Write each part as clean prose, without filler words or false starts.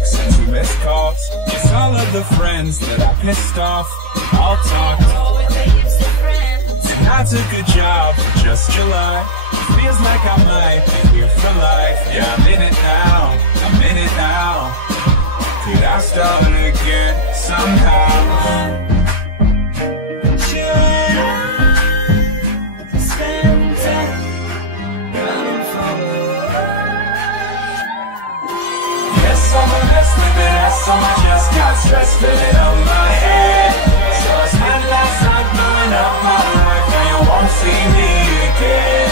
texts and 2 missed calls. Just all of the friends that I pissed off, all talked. And I took a job for just July. It feels like I might be here for life. Yeah, I'm in it now, I'm in it now. Could I start again somehow? So I just got stress filling up my head. So I spent last night blowing up my life. Now you won't see me again.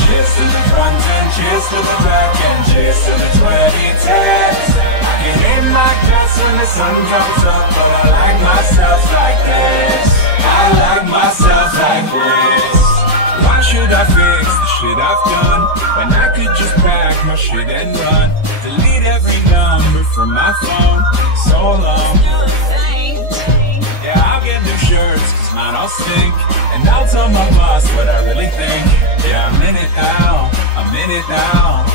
Cheers to the front end, cheers to the back end, cheers to the 2010s. I can hit my guts when the sun comes up, but I like myself like this. I like myself like this. Why should I fix the shit I've done when I could just pack my shit and run? Delete every number from my phone. So long. Yeah, I'll get new shirts, cause mine all stink. And I'll tell my boss what I really think. Yeah, I'm in it now, I'm in it now.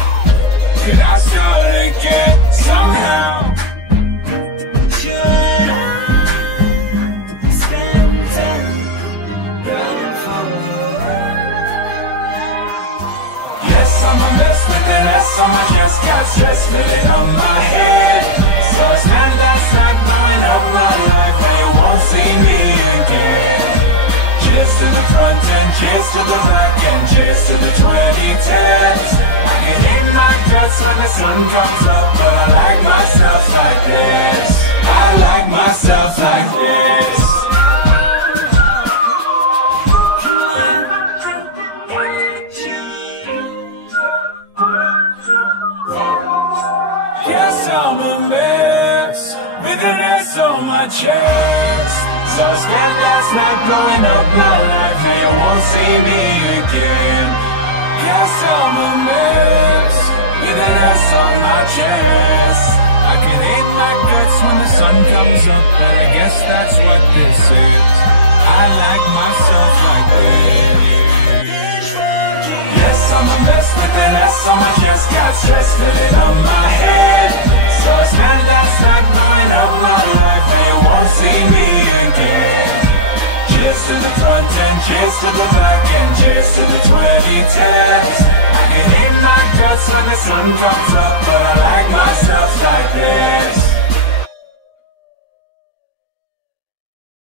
Could I start again somehow? I'm a mess with an S on my chest, got stress filling on my head. So I spent last night blowing up my life, and you won't see me again. Cheers to the front end, cheers to the back end, cheers to the 2010s. I can hit my guts when the sun comes up, but I like myself like this. I like myself like this. Yes, I'm a mess, with an S on my chest. So I spent last night blowing up my life, now you won't see me again. Yes, I'm a mess, with an S on my chest. I can hate my guts when the sun comes up, but I guess that's what this is. I like myself like this. Yes, I'm a mess with an S on my chest, got stress filling on my head. So I spent last night blowing up my life, and you won't see me again. Cheers to the front end, cheers to the back end, cheers to the 2010s. I can hit my guts when the sun comes up, but I like myself like this.